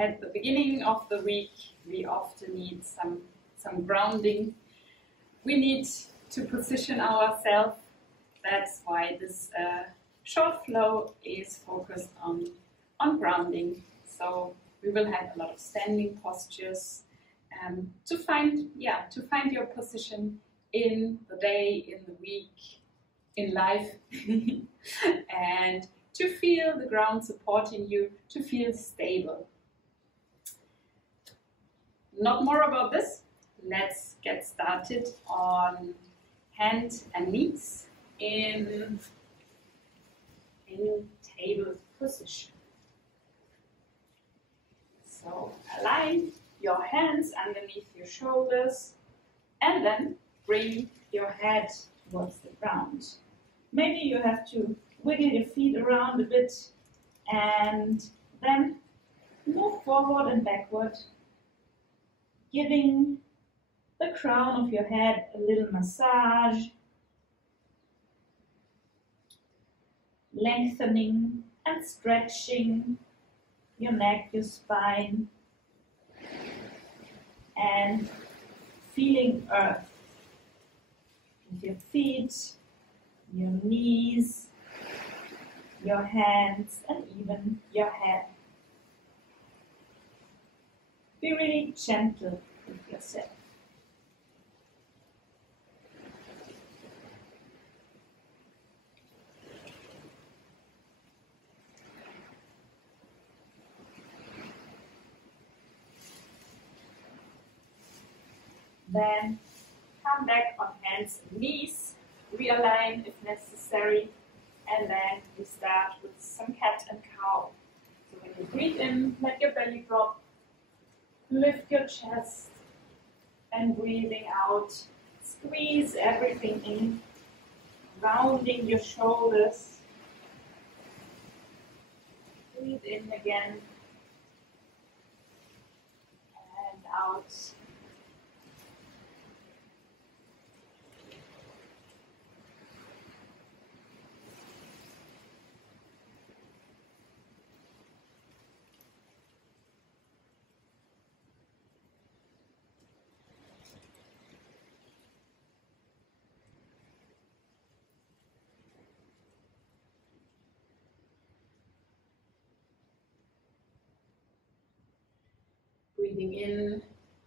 At the beginning of the week, we often need some grounding. We need to position ourselves. That's why this short flow is focused on grounding. So we will have a lot of standing postures to find your position in the day, in the week, in life, and to feel the ground supporting you, to feel stable. Not more about this. Let's get started on hands and knees in table position. So align your hands underneath your shoulders and then bring your head towards the ground. Maybe you have to wiggle your feet around a bit and then move forward and backward, giving the crown of your head a little massage, lengthening and stretching your neck, your spine, and feeling earth with your feet, your knees, your hands, and even your head. Be really gentle with yourself. Then come back on hands and knees, realign if necessary, and then we start with some cat and cow. So when you breathe in, let your belly drop, lift your chest, and breathing out, squeeze everything in, rounding your shoulders. Breathe in again, and out. Breathing in,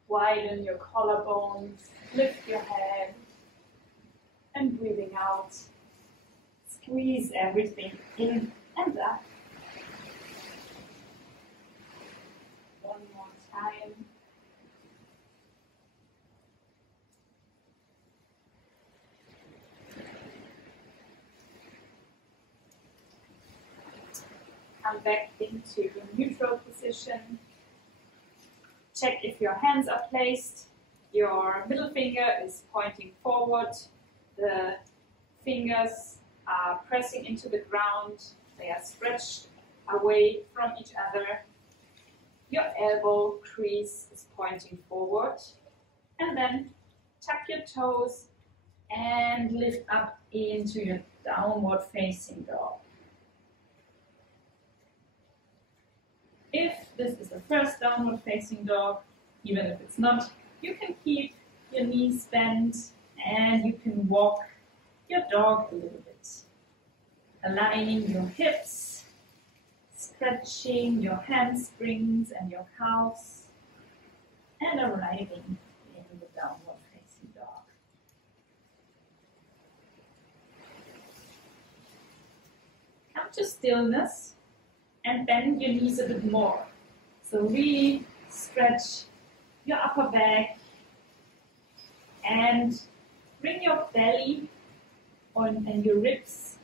widen your collarbones, lift your head, and breathing out, squeeze everything in and up. One more time. Come back into neutral position. Check if your hands are placed. Your middle finger is pointing forward. The fingers are pressing into the ground. They are stretched away from each other. Your elbow crease is pointing forward. And then tuck your toes and lift up into your downward facing dog. If this is the first downward facing dog, even if it's not, you can keep your knees bent and you can walk your dog a little bit. Aligning your hips, stretching your hamstrings and your calves, and arriving in the downward facing dog. Come to stillness. And bend your knees a bit more. So really stretch your upper back and bring your belly and your ribs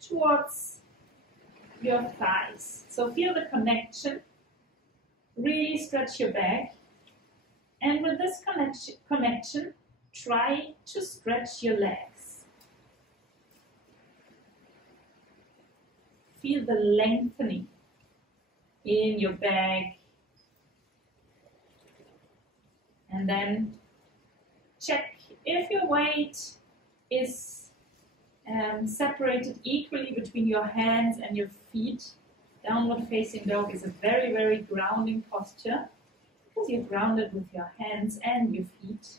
towards your thighs. So feel the connection. Really stretch your back. And with this connection, try to stretch your legs. Feel the lengthening in your back, and then check if your weight is separated equally between your hands and your feet. Downward facing dog is a very, very grounding posture because you're grounded with your hands and your feet.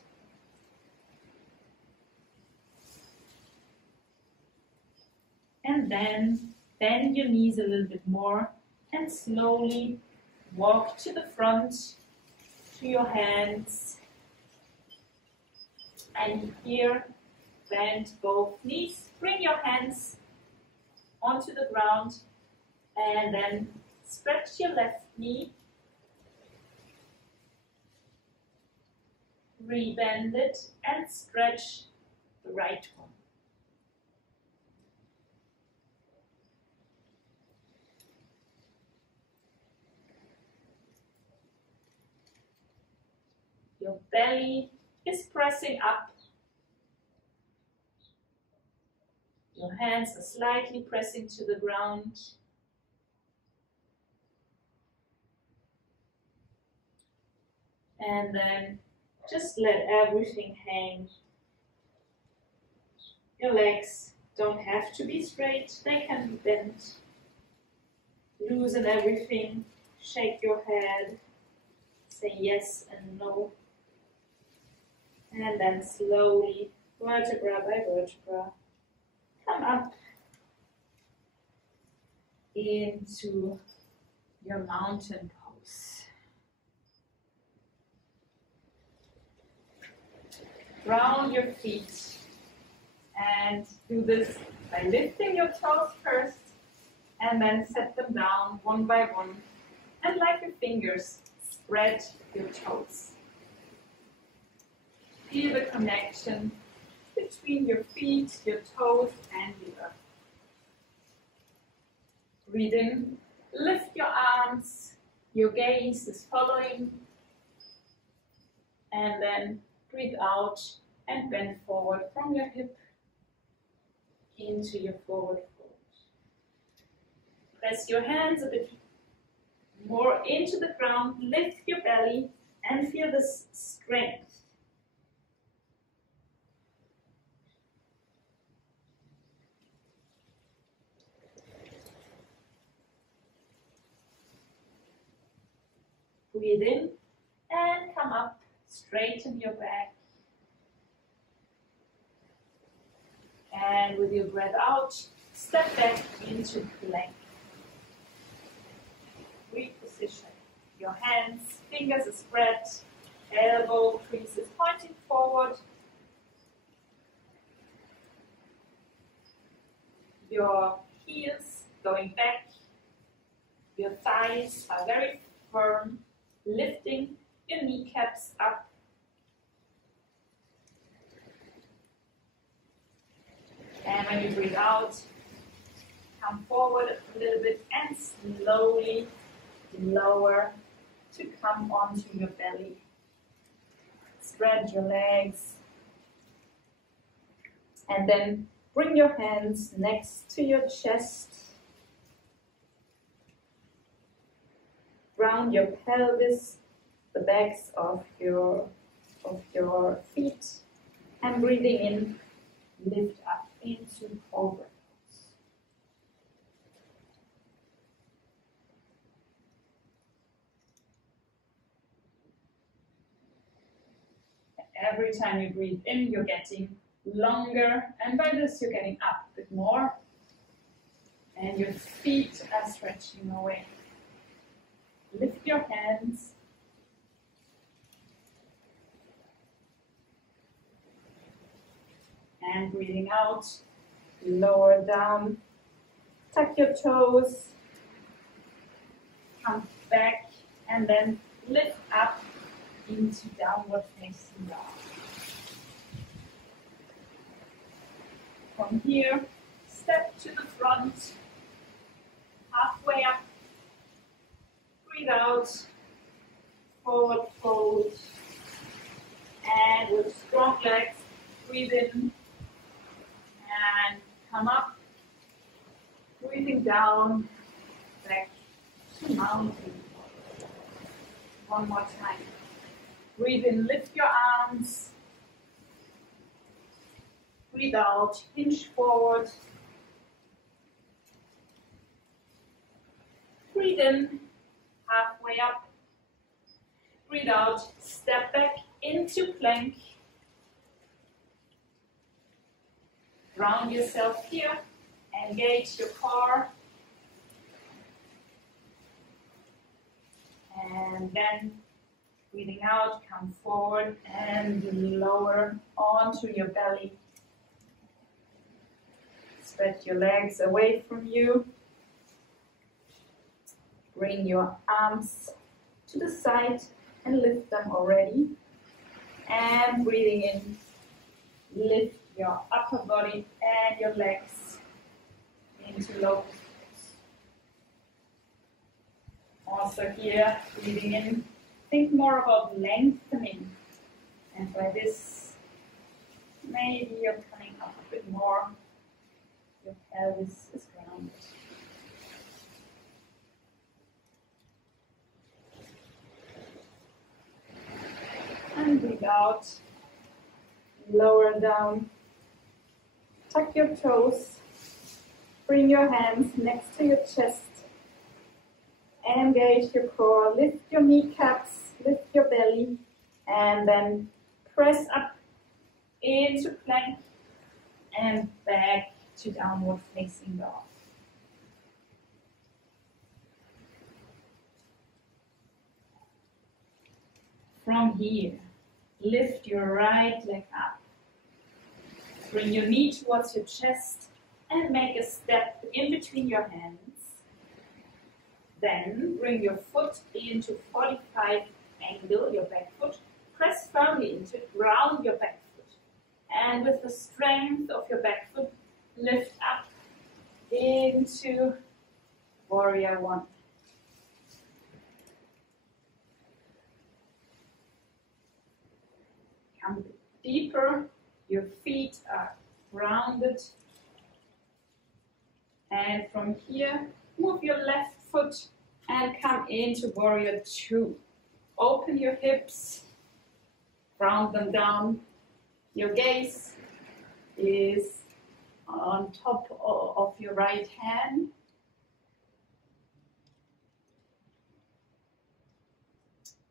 And then bend your knees a little bit more and slowly walk to the front, to your hands. And here, bend both knees. Bring your hands onto the ground and then stretch your left knee. Rebend it and stretch the right one. Your belly is pressing up. Your hands are slightly pressing to the ground. And then just let everything hang. Your legs don't have to be straight, they can be bent. Loosen everything, shake your head, say yes and no. And then slowly, vertebra by vertebra, come up into your mountain pose. Ground your feet and do this by lifting your toes first and then set them down one by one. And like your fingers, spread your toes. Feel the connection between your feet, your toes, and the earth. Breathe in, lift your arms, your gaze is following. And then breathe out and bend forward from your hip into your forward fold. Press your hands a bit more into the ground, lift your belly and feel this strength. Breathe in and come up, straighten your back. And with your breath out, step back into plank. Reposition. Your hands, fingers are spread, elbow creases pointing forward. Your heels going back. Your thighs are very firm, lifting your kneecaps up. And when you breathe out, come forward a little bit and slowly lower to come onto your belly. Spread your legs. And then bring your hands next to your chest. Ground your pelvis, the backs of your feet. And breathing in, lift up into cobra pose. Every time you breathe in, you're getting longer, and by this you're getting up a bit more, and your feet are stretching away. Lift your hands. And breathing out, lower down, tuck your toes, come back, and then lift up into downward facing dog. From here, step to the front, halfway up, breathe out, forward fold, and with strong legs, breathe in, and come up, breathing down, back to mountain. One more time. Breathe in, lift your arms. Breathe out, hinge forward. Breathe in, halfway up. Breathe out, step back into plank. Ground yourself here, engage your core. And then breathing out, come forward and lower onto your belly. Spread your legs away from you. Bring your arms to the side and lift them already. And breathing in, lift your upper body and your legs into low pose. Also here, breathing in, think more about lengthening. And by this, maybe you're coming up a bit more. Your pelvis is grounded. And breathe out, lower down, tuck your toes, bring your hands next to your chest, engage your core, lift your kneecaps, lift your belly, and then press up into plank and back to downward facing dog. From here, lift your right leg up. Bring your knee towards your chest and make a step in between your hands. Then bring your foot into 45 angle, your back foot. Press firmly into it, ground your back foot. And with the strength of your back foot, lift up into Warrior One. Come deeper, your feet are grounded. And from here, move your left foot and come into Warrior Two. Open your hips, ground them down. Your gaze is on top of your right hand.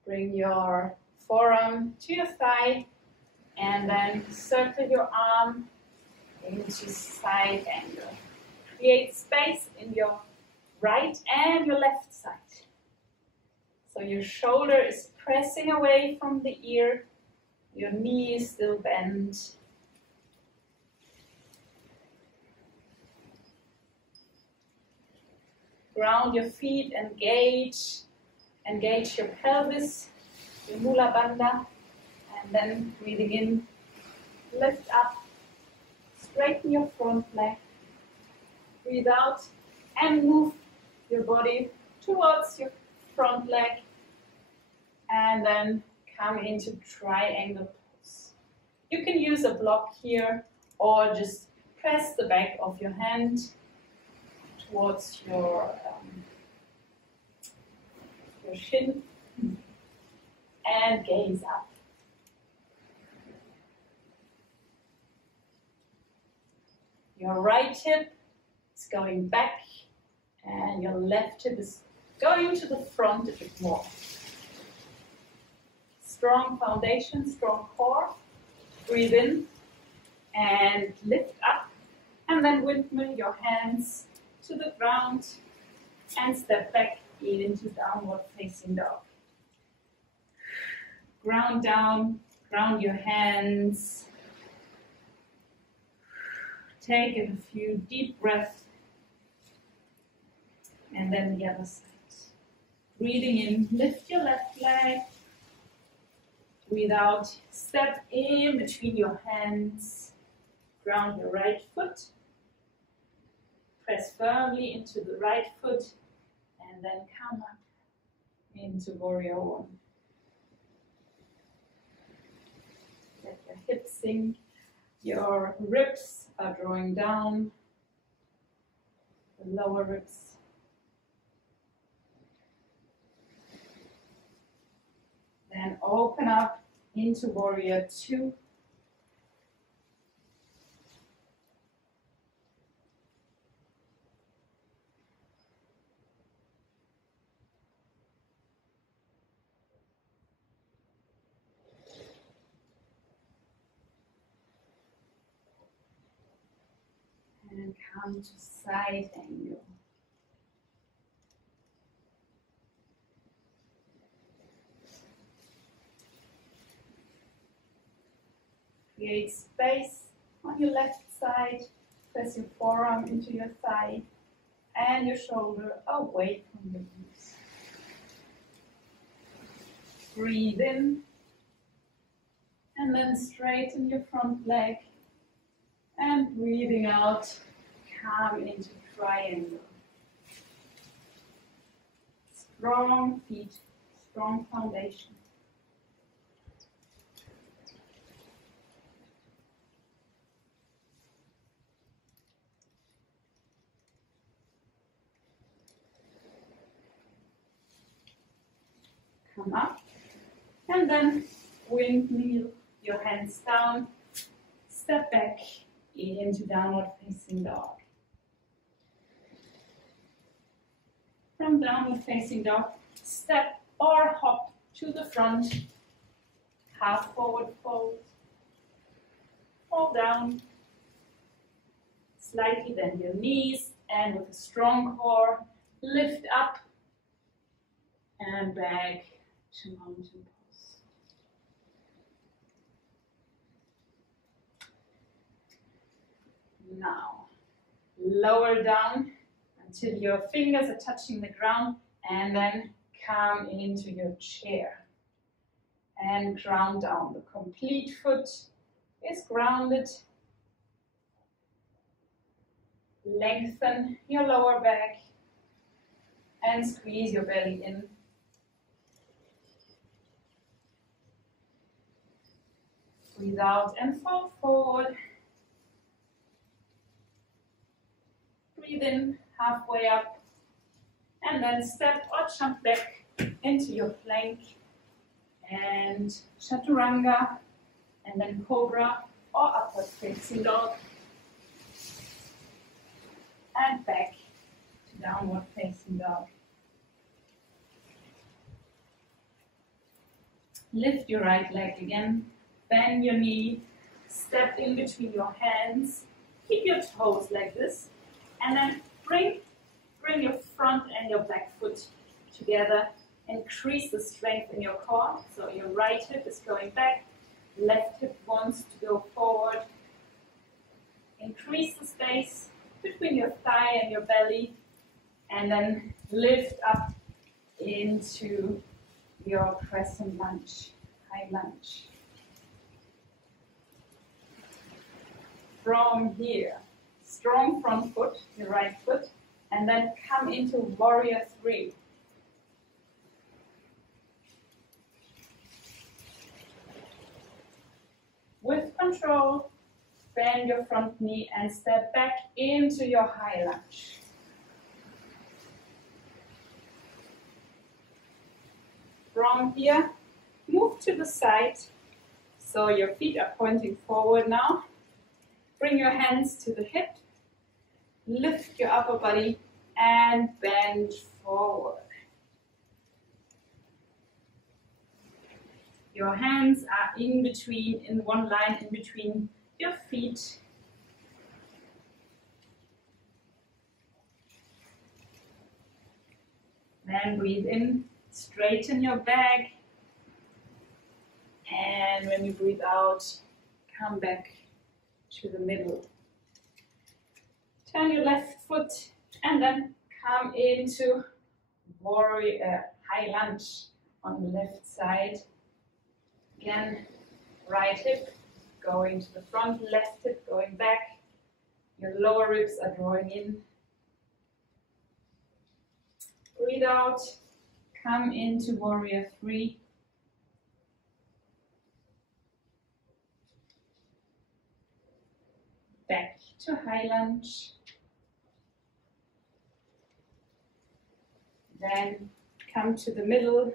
Bring your forearm to your thigh and then circle your arm into side angle. Create space in your right and your left side. So your shoulder is pressing away from the ear, your knee is still bent. Ground your feet, engage your pelvis, your Mula Bandha, and then breathing in, lift up, straighten your front leg, breathe out, and move your body towards your front leg, and then come into triangle pose. You can use a block here, or just press the back of your hand towards your shin and gaze up. Your right hip is going back and your left hip is going to the front a bit more. Strong foundation, strong core. Breathe in and lift up, and then windmill your hands to the ground and step back into downward facing dog. Ground down, ground your hands. Take a few deep breaths, and then the other side. Breathing in, lift your left leg. Breathe out, step in between your hands. Ground your right foot. Press firmly into the right foot, and then come up into Warrior One. Let your hips sink. Your ribs are drawing down. The lower ribs. Then open up into Warrior Two. come to side angle. Create space on your left side. Press your forearm into your thigh and your shoulder away from your knees. Breathe in and then straighten your front leg, and breathing out, come into triangle. Strong feet, strong foundation. Come up and then windmill your hands down, step back into downward facing dog. From downward facing dog, step or hop to the front, half forward fold, fall down, slightly bend your knees, and with a strong core, lift up and back to mountain pose. Now, lower down until your fingers are touching the ground, and then come into your chair and ground down. The complete foot is grounded. Lengthen your lower back and squeeze your belly in. Breathe out and fall forward. Breathe in halfway up and then step or jump back into your plank and chaturanga, and then cobra or upward facing dog, and back to downward facing dog. Lift your right leg again, bend your knee, step in between your hands, keep your toes like this, and then bring your front and your back foot together. Increase the strength in your core. So your right hip is going back, left hip wants to go forward. Increase the space between your thigh and your belly, and then lift up into your crescent lunge, high lunge. From here, strong front foot, your right foot, and then come into warrior three. With control, bend your front knee and step back into your high lunge. From here, move to the side, so your feet are pointing forward now. Bring your hands to the hip, lift your upper body and bend forward. Your hands are in one line in between your feet. Then breathe in, straighten your back, and when you breathe out, come back to the middle. Turn your left foot and then come into warrior high lunge on the left side. Again, right hip going to the front, left hip going back. Your lower ribs are drawing in. Breathe out, come into warrior three. Back to high lunge. Then come to the middle,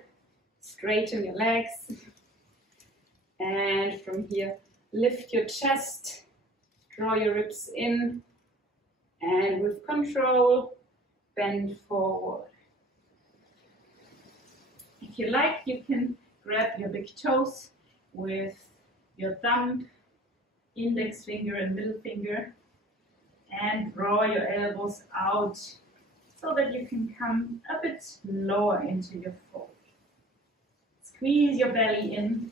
straighten your legs. And from here, lift your chest, draw your ribs in, and with control, bend forward. If you like, you can grab your big toes with your thumb, index finger and middle finger, And draw your elbows out so that you can come a bit lower into your fold. Squeeze your belly in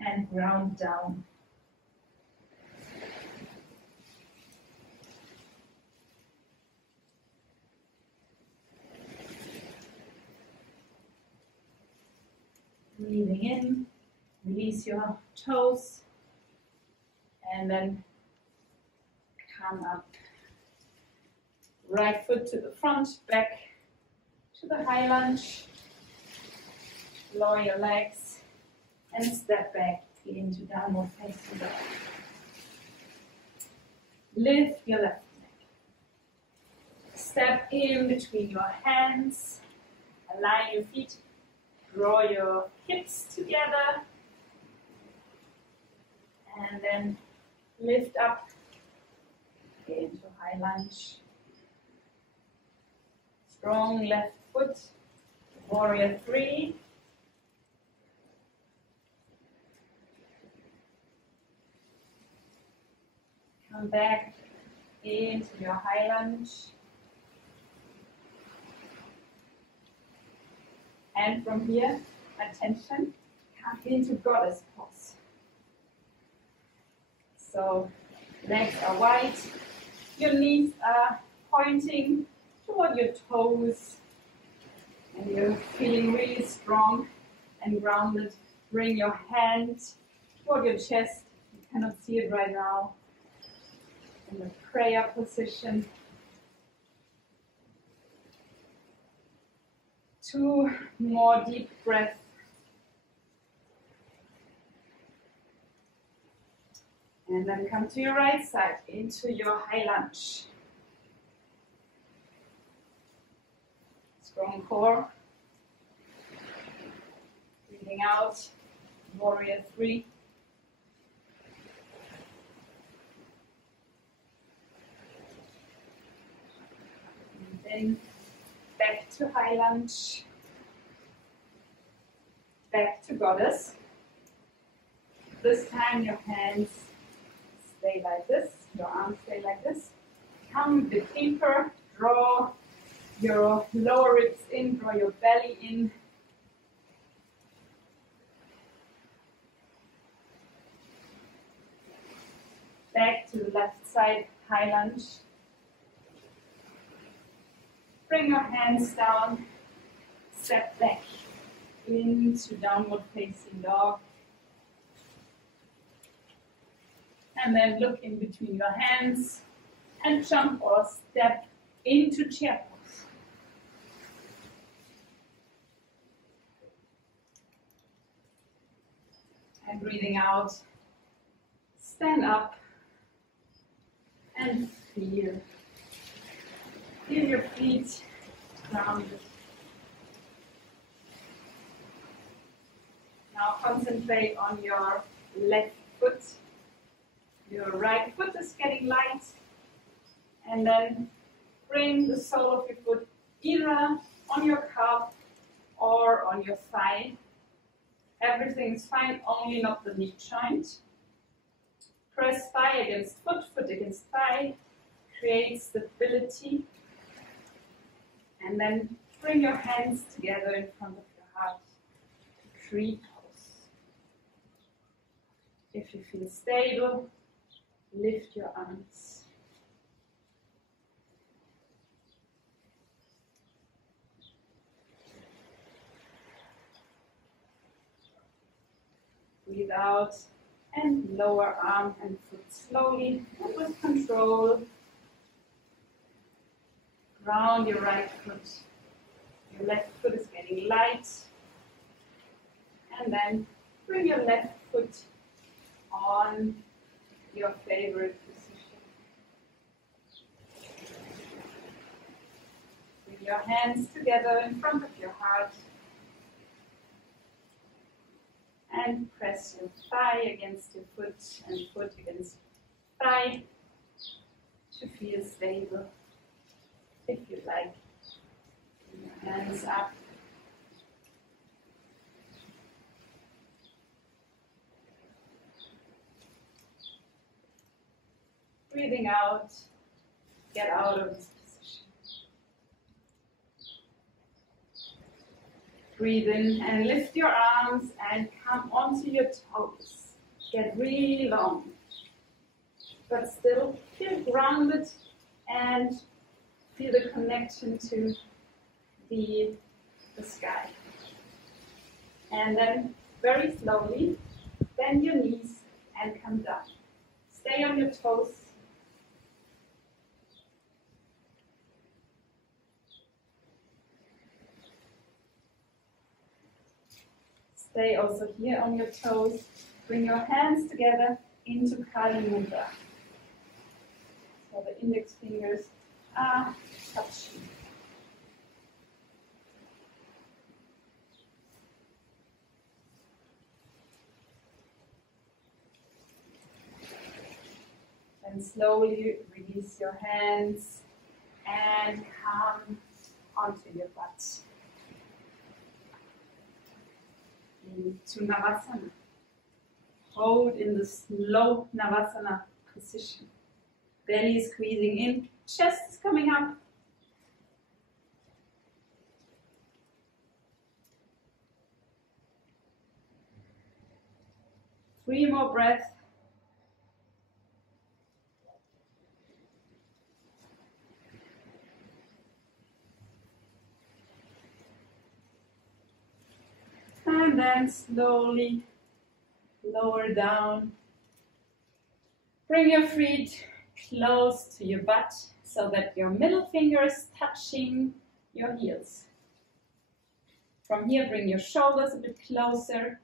and ground down. Breathing in, release your toes, and then come up. Right foot to the front, back to the high lunge. Lower your legs and step back into downward facing dog. Lift your left leg. Step in between your hands. Align your feet. Draw your hips together. And then lift up into high lunge. Strong left foot. Warrior 3. Come back into your high lunge. And from here, attention, come into goddess pose. So legs are wide, your knees are pointing toward your toes, and you're feeling really strong and grounded. Bring your hand toward your chest. You cannot see it right now. In the prayer position. 2 more deep breaths. And then come to your right side into your high lunge. Strong core. Breathing out, warrior 3. Then back to high lunge, back to goddess. This time your hands stay like this, your arms stay like this. Come a bit deeper, draw your lower ribs in, draw your belly in. Back to the left side, high lunge. Bring your hands down, step back into downward facing dog. And then look in between your hands and jump or step into chair pose. And breathing out, stand up and feel. Feel your feet grounded. Now concentrate on your left foot. Your right foot is getting light. And then bring the sole of your foot either on your calf or on your thigh. Everything is fine, only not the knee joint. Press thigh against foot, foot against thigh. Create stability. And then bring your hands together in front of your heart. Tree pose. If you feel stable, lift your arms. Breathe out and lower arm and foot slowly and with control. Ground your right foot. Your left foot is getting light. And then bring your left foot on your favorite position. Bring your hands together in front of your heart. And press your thigh against your foot and foot against thigh to feel stable. If you like, bring your hands up. Breathing out, get out of this position. Breathe in and lift your arms and come onto your toes. Get really long, but still feel grounded and feel the connection to the sky. And then very slowly bend your knees and come down. Stay on your toes. Stay also here on your toes. Bring your hands together into Kali Mudra. So the index fingers are touching. And slowly release your hands and come onto your butt. Into Navasana. Hold in the slow Navasana position. Belly squeezing in, chest is coming up. Three more breaths. And then slowly lower down. Bring your feet close to your butt so that your middle finger is touching your heels. From here, bring your shoulders a bit closer.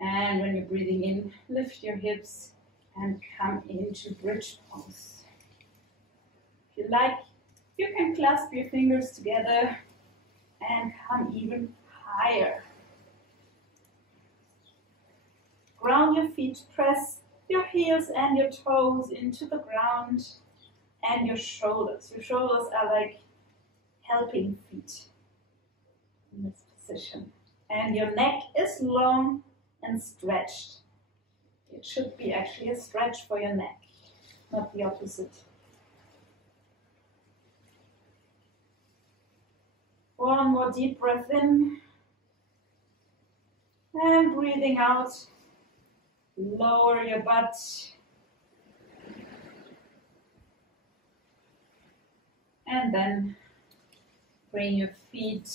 And when you're breathing in, lift your hips and come into bridge pose. If you like, you can clasp your fingers together and come even higher. Ground your feet, press your heels and your toes into the ground and your shoulders. Your shoulders are like helping feet in this position. And your neck is long and stretched. It should be actually a stretch for your neck, not the opposite. One more deep breath in. And breathing out. Lower your butt. And then bring your feet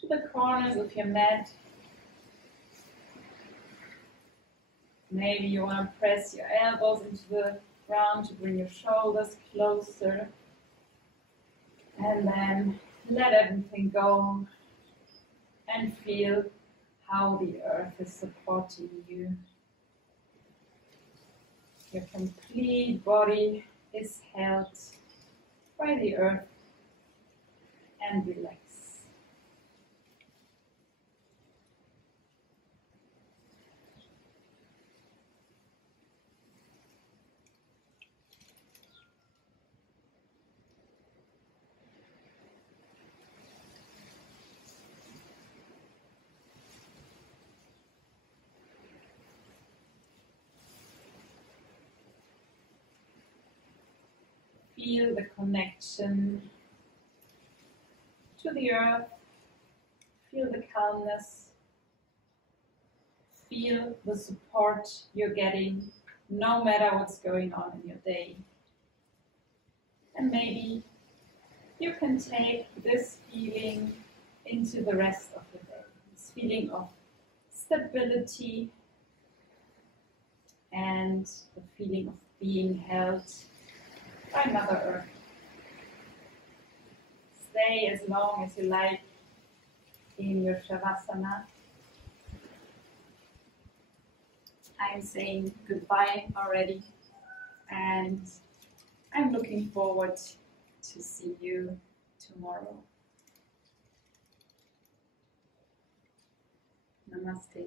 to the corners of your mat. Maybe you want to press your elbows into the ground to bring your shoulders closer. And then let everything go and feel how the earth is supporting you. Your complete body is held by the earth and relax. Feel the connection to the earth. Feel the calmness. Feel the support you're getting no matter what's going on in your day. And maybe you can take this feeling into the rest of the day. This feeling of stability and the feeling of being held by Mother Earth. Stay as long as you like in your Shavasana. I'm saying goodbye already, and I'm looking forward to see you tomorrow. Namaste.